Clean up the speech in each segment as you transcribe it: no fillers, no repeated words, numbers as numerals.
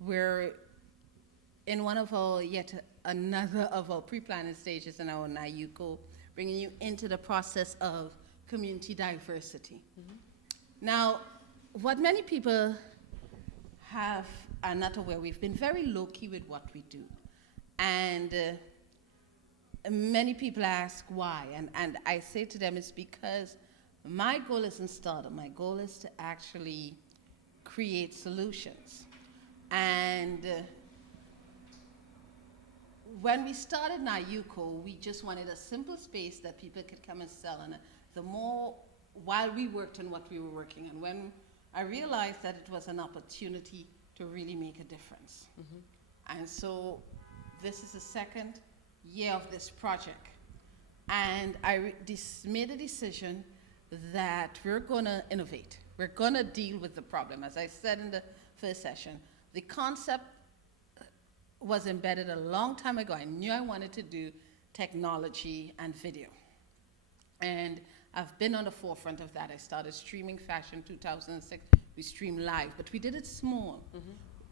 We're in one of our yet another of our pre-planning stages in our NYUCO, bringing you into the process of community diversity. Now, what many people are not aware, we've been very low-key with what we do. And many people ask why, and I say to them it's because my goal isn't stardom. My goal is to actually create solutions. And when we started NYUCO, we just wanted a simple space that people could come and sell. And the more, while we worked on what we were working on, when I realized that it was an opportunity to really make a difference. And so this is the second year of this project. And I made a decision that we're going to innovate. We're going to deal with the problem. As I said in the first session, the concept was embedded a long time ago. I knew I wanted to do technology and video. And I've been on the forefront of that. I started streaming fashion 2006. We streamed live, but we did it small.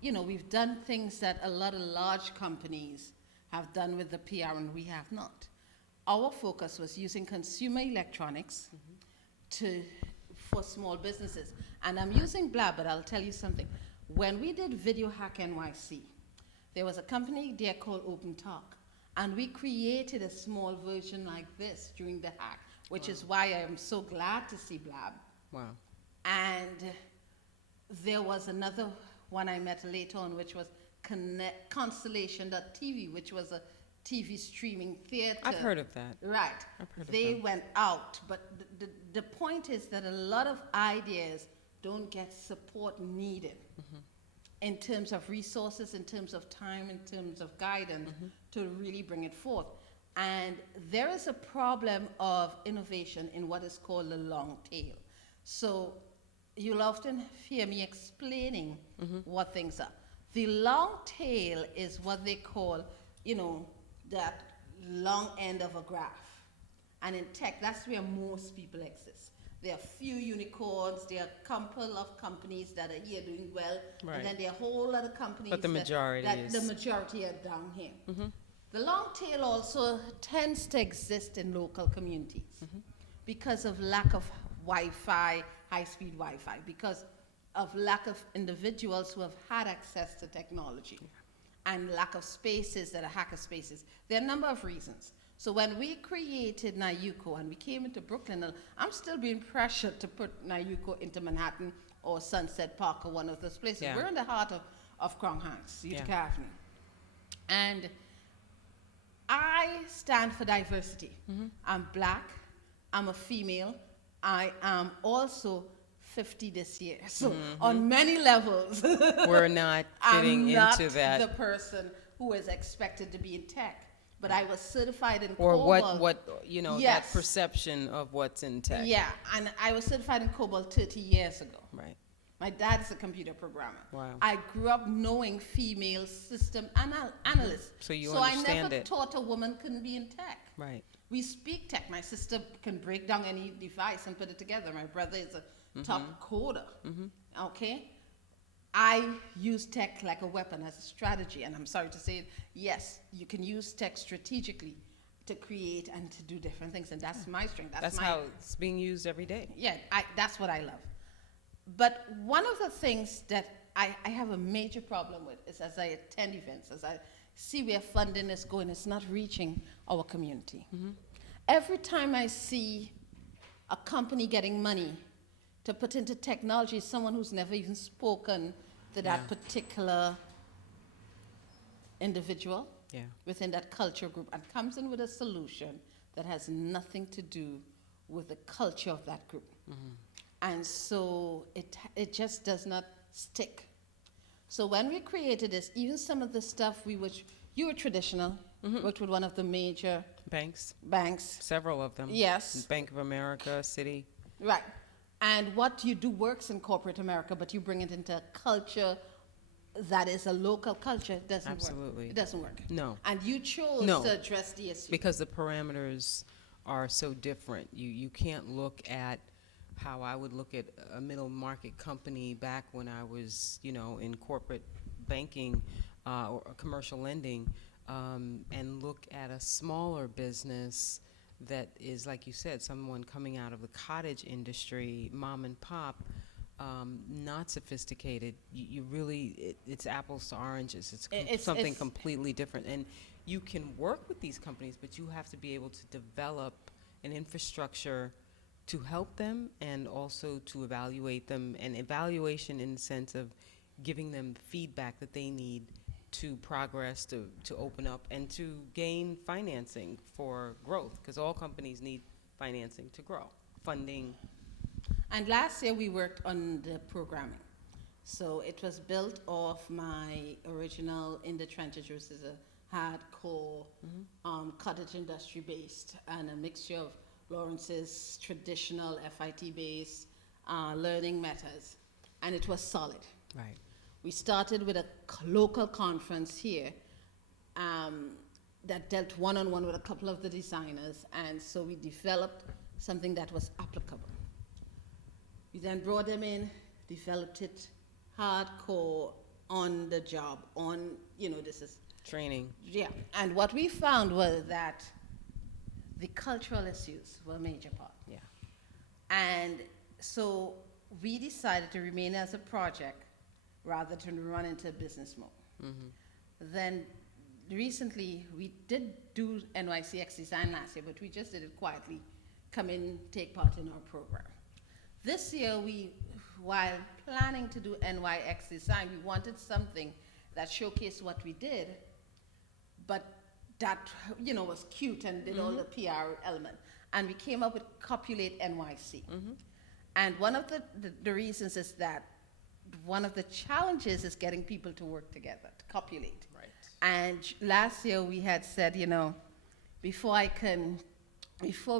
You know, we've done things that a lot of large companies have done with the PR, and we have not. Our focus was using consumer electronics for small businesses. And I'm using Blab, but I'll tell you something. When we did Video Hack NYC, there was a company there called Open Talk, and we created a small version like this during the hack, which is why I am so glad to see Blab. Wow. And there was another one I met later on, which was Constellation.tv, which was a TV streaming theater. I've heard of that. Right. I've heard of They them. went out, but the point is that a lot of ideas don't get support needed in terms of resources, in terms of time, in terms of guidance to really bring it forth. And there is a problem of innovation in what is called the long tail. So you'll often hear me explaining what things are. The long tail is what they call, you know, that long end of a graph. And in tech, that's where most people exist. There are few unicorns, there are a couple of companies that are here doing well, Right. and then there are a whole lot of companies But the majority is... the majority are down here. The long tail also tends to exist in local communities because of lack of Wi-Fi, high-speed Wi-Fi, because of lack of individuals who have had access to technology, and lack of spaces that are hacker spaces. There are a number of reasons. So when we created NYUCO and we came into Brooklyn, I'm still being pressured to put NYUCO into Manhattan or Sunset Park or one of those places. Yeah. We're in the heart of Crown Heights, Utica Yeah. Avenue. And I stand for diversity. I'm black, I'm a female, I am also 50 this year. So on many levels, We're not fitting I'm not into that. the person who is expected to be in tech. But I was certified in Or COBOL. what you know, Yes. that perception of what's in tech. Yeah, and I was certified in COBOL 30 years ago. Right. My dad's a computer programmer. Wow. I grew up knowing female system analysts. So you I understand never it. thought a woman couldn't be in tech. Right. We speak tech. My sister can break down any device and put it together. My brother is a top coder. Okay? I use tech like a weapon, as a strategy. And I'm sorry to say it, yes, you can use tech strategically to create and to do different things. And that's my strength. That's how it's being used every day. Yeah, that's what I love. But one of the things that I have a major problem with is as I attend events, as I see where funding is going, it's not reaching our community. Every time I see a company getting money to put into technology, someone who's never even spoken to that particular individual Yeah. within that culture group and comes in with a solution that has nothing to do with the culture of that group. And so it just does not stick. So when we created this, even some of the stuff you were traditional, worked with one of the major Banks. banks. Several of them. Yes. Bank of America, Citi. Right. And what you do works in corporate America, but you bring it into a culture that is a local culture. It doesn't work. Absolutely. It doesn't work. No. And you chose No. to address the issue. Because the parameters are so different. You can't look at how I would look at a middle market company back when I was, in corporate banking or commercial lending, and look at a smaller business that is, like you said, someone coming out of the cottage industry, mom and pop, not sophisticated. You really, it's apples to oranges. It's something completely different. And you can work with these companies, but you have to be able to develop an infrastructure to help them and also to evaluate them, and evaluation in the sense of giving them feedback that they need to progress, to open up, and to gain financing for growth, because all companies need financing to grow, funding. And last year we worked on the programming. So it was built off my original In the Trenches, which is a hardcore cottage industry based, and a mixture of Lawrence's traditional FIT based learning methods. And it was solid. Right. We started with a local conference here that dealt one-on-one with a couple of the designers, and so we developed something that was applicable. We then brought them in, developed it hardcore, on the job, this is Training. yeah. And what we found was that the cultural issues were a major part. Yeah. And so we decided to remain as a project rather than run into business mode. Mm-hmm. Then recently we did do NYCX design last year, but we just did it quietly, come in, take part in our program. This year, while planning to do NYX design, we wanted something that showcased what we did, but that was cute and did all the PR element. And we came up with CopulateNYC. And one of the reasons is that one of the challenges is getting people to work together, to copulate. Right. And last year we had said, before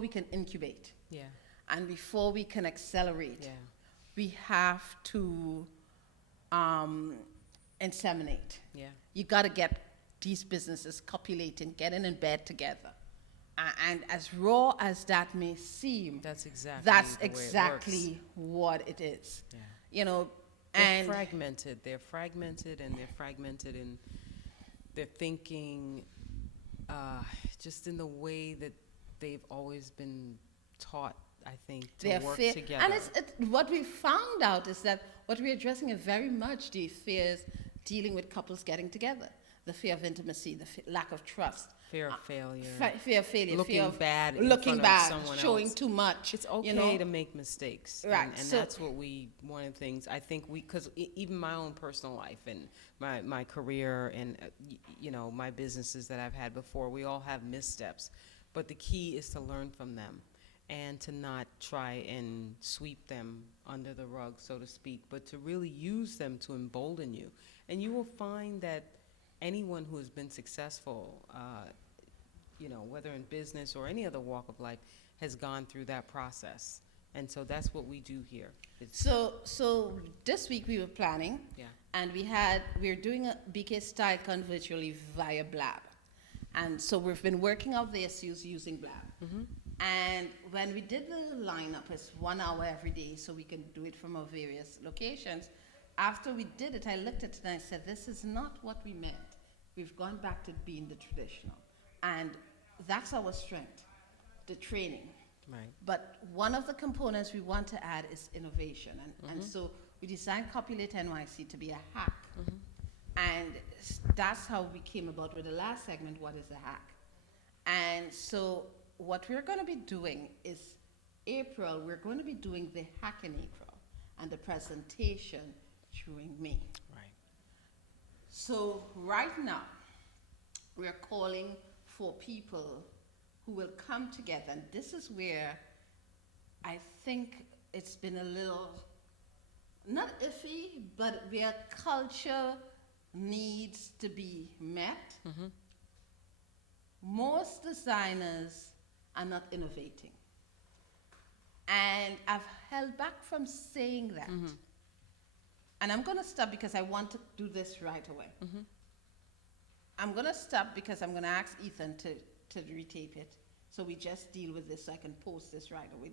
we can incubate, Yeah. and before we can accelerate, Yeah. we have to inseminate. Yeah. You got to get these businesses copulating, getting in bed together. And as raw as that may seem, That's exactly that's the way it exactly works. what it is. Yeah. They're And fragmented. They're fragmented in their thinking, just in the way that they've always been taught, I think, to work together. And what we found out is that what we're addressing is very much the fears dealing with couples getting together. The fear of intimacy, the lack of trust. Fear of failure. Fear of failure. Looking fear of bad in looking front of bad, someone showing else. too much. It's okay to make mistakes. Right. And So that's what one of the things, I think because even my own personal life and my career and, my businesses that I've had before, we all have missteps. But the key is to learn from them and to not try and sweep them under the rug, so to speak, but to really use them to embolden you. And you will find that anyone who has been successful, whether in business or any other walk of life, has gone through that process. And so that's what we do here. So this week we were planning, Yeah. and we're doing a BK StyleCon virtually via Blab. And so we've been working out the issues using Blab. Mm-hmm. And when we did the lineup, it's 1 hour every day, so we can do it from our various locations. After we did it, I looked at it and I said, this is not what we meant. We've gone back to being the traditional. And that's our strength, the training. Right. But one of the components we want to add is innovation. And so we designed CopulateNYC to be a hack. And that's how we came about with the last segment, what is a hack? And so what we're going to be doing is April, we're going to be doing the hack in April and the presentation during May. Right. So right now, we're calling for people who will come together. And this is where I think it's been a little, not iffy, but where culture needs to be met. Most designers are not innovating. And I've held back from saying that. And I'm going to stop because I want to do this right away. I'm going to stop because I'm going to ask Ethan to retape it. So we just deal with this so I can post this right away.